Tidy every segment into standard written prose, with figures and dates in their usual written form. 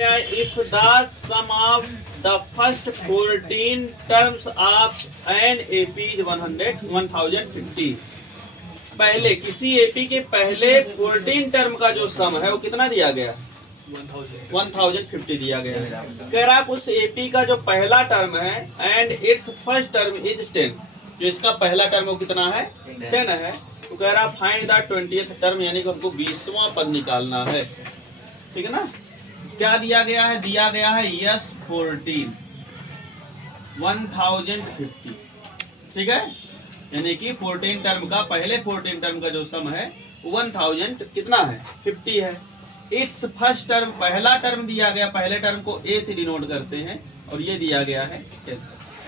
If the sum of the first 14 terms of an AP is 1050, पहले किसी AP के पहले 14 टर्म का जो सम है वो कितना दिया गया? 1050 दिया गया है। कह रहा आप उस एपी का जो पहला टर्म है and it's first term is 10, जो इसका पहला टर्म वो कितना है? 10 है। तो कह रहा फाइंड द 20th टर्म, यानी कि हमको 20वां पद निकालना है। ठीक है ना? क्या दिया गया है? दिया गया है यस 14 1050। ठीक है, यानी कि 14 टर्म का पहले 14 टर्म का जो सम है 1000 कितना है? 50 है। इट्स फर्स्ट टर्म, पहला टर्म दिया गया, पहले टर्म को ए से डिनोट करते हैं और ये दिया गया है 10।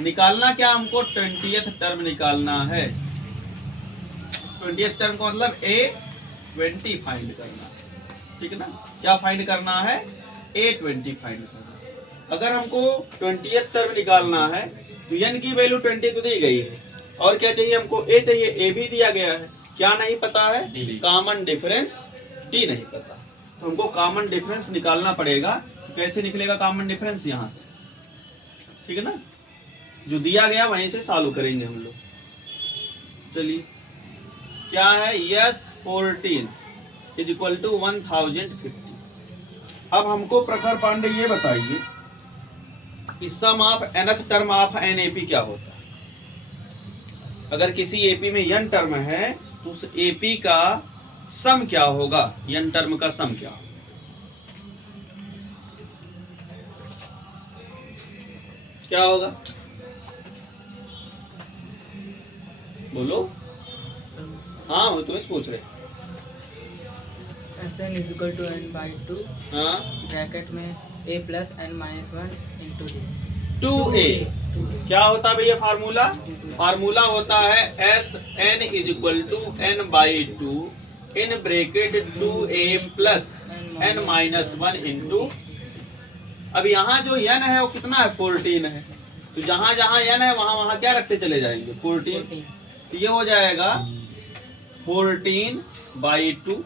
निकालना क्या हमको? 20th टर्म निकालना है। 20th टर्म का मतलब A20 फाइंड करना है। ठीक है ना? क्या फाइंड करना है? A20 फाइंड करना है। अगर हमको 20th टर्म निकालना है तो n की वैल्यू 20 तो दी गई है, और क्या चाहिए हमको? A चाहिए। A भी दिया गया है। क्या नहीं पता है? कॉमन डिफरेंस D नहीं पता, तो हमको कॉमन डिफरेंस निकालना पड़ेगा। तो कैसे निकलेगा कॉमन डिफरेंस? यहाँ से। ठीक है ना? जो दिया गया वहीं से सॉल्व करेंगे हम लोग। चलिए, क्या है? Yes 14 is equal to 1050। अब हमको प्रखर पांडे ये बताइए कि sum of nth term of an AP क्या होता है? अगर किसी एपी में n टर्म है तो उस एपी का सम क्या होगा? n टर्म का सम क्या होगा? क्या होगा? बोलो। हाँ, वो तुम्हें पूछ रहे। Sn is equal to n by 2, हाँ, ब्रैकेट में a plus n minus 1 into d। 2a क्या होता है भैया? फार्मूला फार्मूला होता है s n is equal to n by 2 in bracket 2a plus n minus 1 into. अब यहाँ जो n है वो कितना है? 14 है। तो जहाँ जहाँ n है वहाँ वहाँ क्या रखते चले जाएंगे? 14। तो ये हो जाएगा 14 बाई 2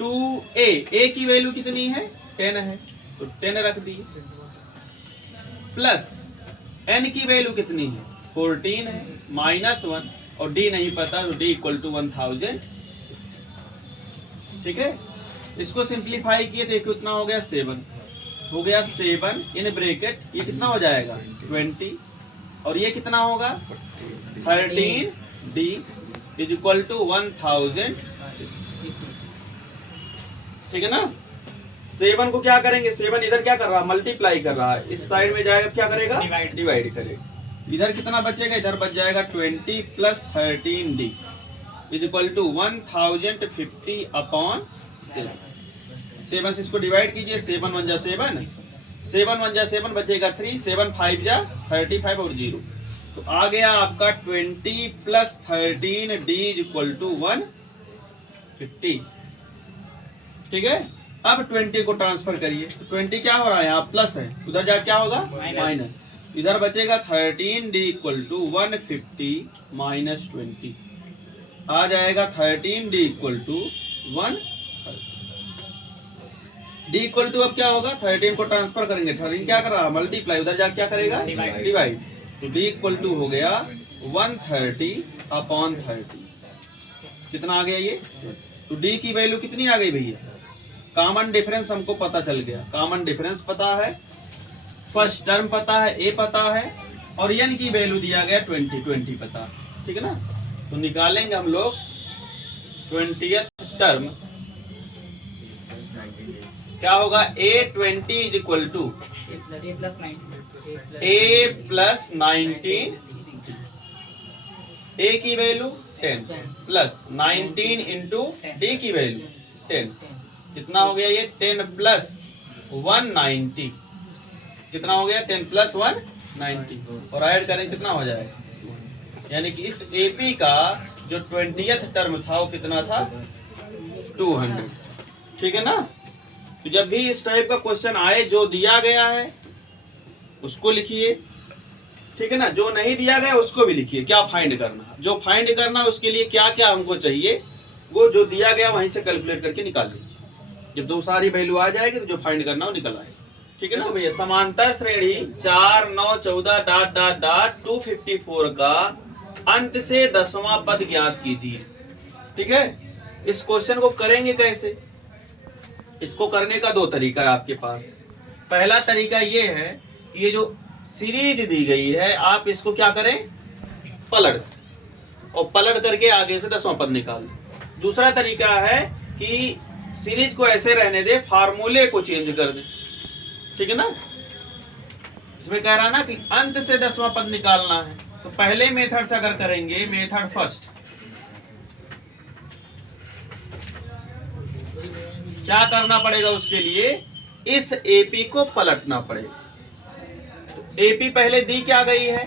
2a की वैल्यू कितनी है? 10 है, तो 10 रख दिए, प्लस n की वैल्यू कितनी है? 14 है, माइनस 1, और d नहीं पता तो d इक्वल टू 1000। ठीक है, इसको सिंप्लीफाई किए तो कितना हो गया? 7 हो गया। 7 इन ब्रैकेट ये कितना हो जाएगा? 20, और ये कितना होगा? 13d is equal to 1000। ठीक है ना? 7 को क्या करेंगे? 7 इधर क्या कर रहा है? मल्टीप्लाई कर रहा है। इस साइड में जाएगा, क्या करेगा? डिवाइड करेगा। इधर कितना बचेगा? इधर बच जाएगा 20 plus 13d is equal to 1050 upon 7 से इसको डिवाइड कीजिए। 7 1 जा 7, 7 1 जा 7, बचेगा 3, 7 5 जा 35 और 0, तो आ गया आपका 20 plus 13d is equal to 150। ठीक है, अब 20 को ट्रांसफर करिए तो 20 क्या हो रहा है? यहाँ प्लस है, उधर जा क्या होगा? माइनस। इधर बचेगा 13d इक्वल टू 150 माइनस 20, आ जाएगा 13d equal to 1। d equal to अब क्या होगा? 13 को ट्रांसफर करेंगे, 13 क्या कर रहा है? मल्टीप्लाई, उधर जा क्या करेगा? डिवाइड। तो d इक्वल टू हो गया 130 अपॉन 30। कितना आ गया ये? तो d की वैल्यू कितनी आ गई भैया? कॉमन डिफरेंस हमको पता चल गया। कॉमन डिफरेंस पता है, फर्स्ट टर्म पता है, a पता है, और n की वैल्यू दिया गया 20 पता है। ठीक है ना? तो निकालेंगे हम लोग 20th टर्म। क्या होगा? A20 is equal to a plus 19 a plus 19, a की वैल्यू 10 प्लस 19 इंटू d की वैल्यू 10। कितना हो गया ये? 10 प्लस 190। कितना हो गया? 10 प्लस 190, और ऐड करें कितना हो जाएगा? यानी कि इस एपी का जो 20th टर्म था वो कितना था? 200। ठीक है ना? तो जब भी इस टाइप का क्वेश्चन आए, जो दिया गया है उसको लिखिए। ठीक है ना? जो नहीं दिया गया उसको भी लिखिए। क्या फाइंड करना, जो फाइंड करना उसके लिए क्या क्या हमको चाहिए, वो जो दिया गया वहीं से कैलकुलेट करके निकाल लीजिए। जब दो सारी वैल्यू आ जाएगी तो जो फाइंड करना हो निकल आए। ठीक है ना भैया। समांतर श्रेणी 4 9 14 डॉट डॉट डॉट 254 का अंत से 10वां पद ज्ञात कीजिए। ठीक है, इस क्वेश्चन को करेंगे कैसे? इसको करने का दो तरीका है आपके पास। पहला तरीका ये है कि ये जो सीरीज दी गई है आप इसको क्या करें, पलट, और पलट करके आगे से 10वां पद निकाल दें। दूसरा तरीका है कि सीरीज को ऐसे रहने दे, फार्मूले को चेंज कर दें। ठीक है ना, इसमें कह रहा ना कि अंत से 10वां पद निकालना है, तो पहले मेथड से अगर करेंगे, मेथड फर्स्ट, क्या करना पड़ेगा उसके लिए, इस एपी को पलटना पड़ेगा। तो एपी पहले दी क्या गई है,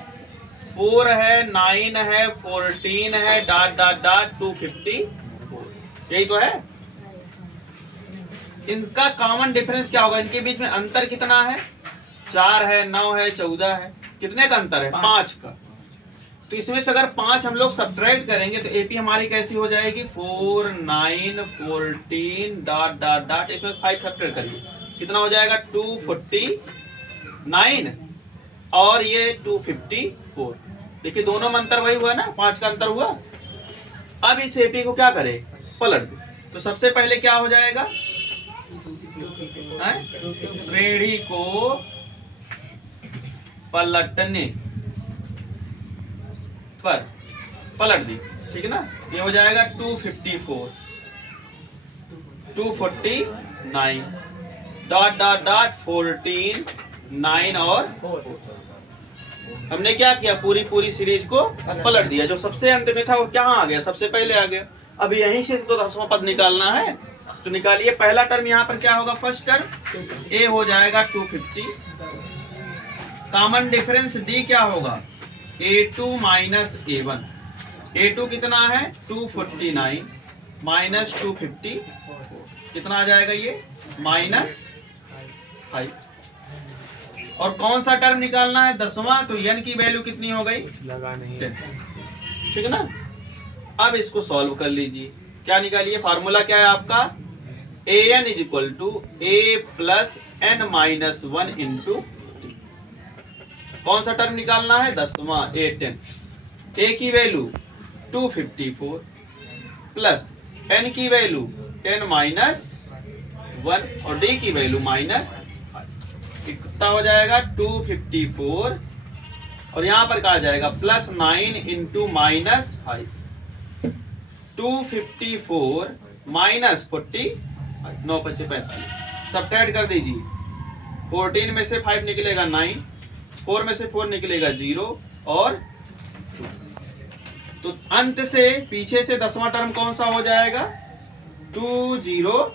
4 है, 9 है, 14 है, डॉट डॉट डॉट 254, यही तो है। इनका कॉमन डिफरेंस क्या होगा, इनके बीच में अंतर कितना है, 4 है, 9 है, 14 है, कितने का अंतर है, 5 का। तो इसमें से अगर 5 हम लोग सब्ट्रैक्ट करेंगे तो एपी हमारी कैसी हो जाएगी, 4 9 14 डॉट डॉट डॉट, इसमें 5 फैक्टर करिए, कितना हो जाएगा, 249 और ये 254। देखिए दोनों में अंतर वही हुआ ना, 5 का अंतर हुआ। अब इस एपी को क्या करें, पलट दे। तो सबसे पहले क्या हो जाएगा, श्रेणी को पलटने पर पलट दीजिए। ठीक है ना, ये हो जाएगा 254 249 डॉट डॉट डॉट 14 9 और 4। हमने क्या किया, पूरी सीरीज को पलट दिया। जो सबसे अंत में था वो क्या आ गया, सबसे पहले आ गया। अब यहीं से तो 10वां पद निकालना है, तो निकालिए। पहला टर्म यहाँ पर क्या होगा, फर्स्ट टर्म ए हो जाएगा 250, कॉमन डिफरेंस डी क्या होगा, A2 माइनस A1। A2 कितना है, 249 माइनस 250, कितना आ जाएगा ये, -5। और कौन सा टर्म निकालना है, 10वां, तो n की वैल्यू कितनी हो गई, 10। ठीक है ना। अब इसको सॉल्व कर लीजिए, क्या निकालिए, फार्मूला क्या है आपका, an is equal to a plus n minus 1 into, कौन सा टर्म निकालना है, 10वां, A10। a की वैल्यू 254 प्लस n की वैल्यू 10 माइनस 1 और d की वैल्यू -5, कितना हो जाएगा, 254 और यहाँ पर कहा जाएगा +9 इंटू -5, 254 माइनस 40, 9 5 45, सब्ट्रैक्ट कर दीजिए। 14 में से 5 निकलेगा 9, 4 में से 4 निकलेगा 0 और 2। तो अंत से पीछे से 10वां टर्म कौन सा हो जाएगा, 209।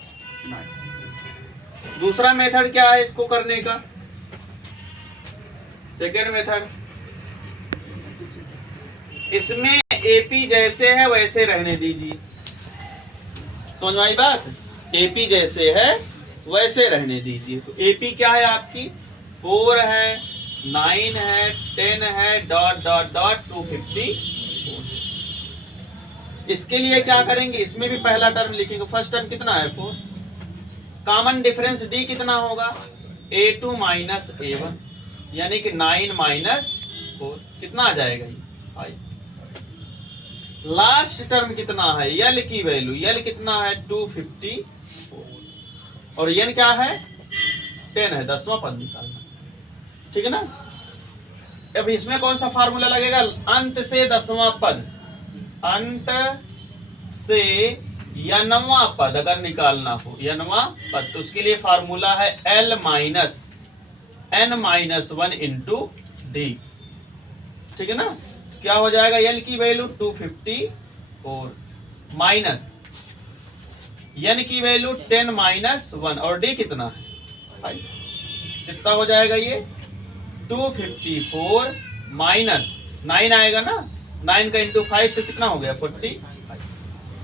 दूसरा मेथड क्या है इसको करने का, सेकेंड मेथड, इसमें एपी जैसे है वैसे रहने दीजिए। समझ में आई बात, एपी जैसे है वैसे रहने दीजिए। तो एपी क्या है आपकी, 4 है, 9 है, 10 है, डॉट डॉट डॉट 254। इसके लिए क्या करेंगे, इसमें भी पहला टर्म लिखेंगे। फर्स्ट टर्म कितना है, 4, कॉमन डिफरेंस डी कितना होगा, A2 माइनस A1, यानी कि 9 माइनस 4, कितना आ जाएगा ये, 5। लास्ट टर्म कितना है, यल की वैल्यू, यल कितना है, 254 और n क्या है, 10 है, 10वां पद निकालना। ठीक है ना। अब इसमें कौन सा फार्मूला लगेगा, अंत से 10वां पद, अंत से n वां पद अगर निकालना हो, n वां पद, तो उसके लिए फार्मूला है L minus n minus 1 into D. ठीक है ना, क्या हो जाएगा, L की वैल्यू 254 माइनस n की वैल्यू 10 माइनस 1 और d कितना है, 5। कितना हो जाएगा ये, 254 माइनस 9 आएगा ना, 9 का इंटू 5 से कितना हो गया, 40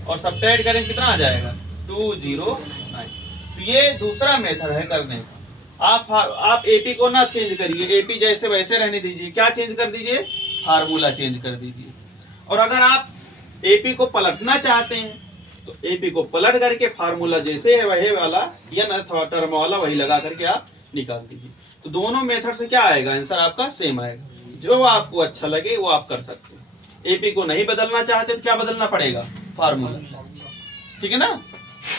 और सब्ट्रैक्ट करें कितना आ जाएगा, 209। तो ये दूसरा मेथड है करने का। आप एपी को ना चेंज करिए, एपी जैसे वैसे रहने दीजिए। क्या चेंज कर दीजिए, फार्मूला चेंज कर दीजिए। और अगर आप एपी को पलटना चाहते हैं तो एपी को पलट करके फार्मूला जैसे है वही वाला एन अथवा टर्म वाला वही लगा करके आप निकाल दीजिए। तो दोनों मेथड से क्या आएगा, आंसर आपका सेम आएगा। जो आपको अच्छा लगे वो आप कर सकते हो। एपी को नहीं बदलना चाहते तो क्या बदलना पड़ेगा, फार्मूला, ठीक है ना।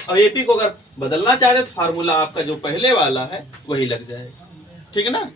अब एपी को अगर बदलना चाहते तो फार्मूला आपका जो पहले वाला है वही लग जाएगा, ठीक है ना।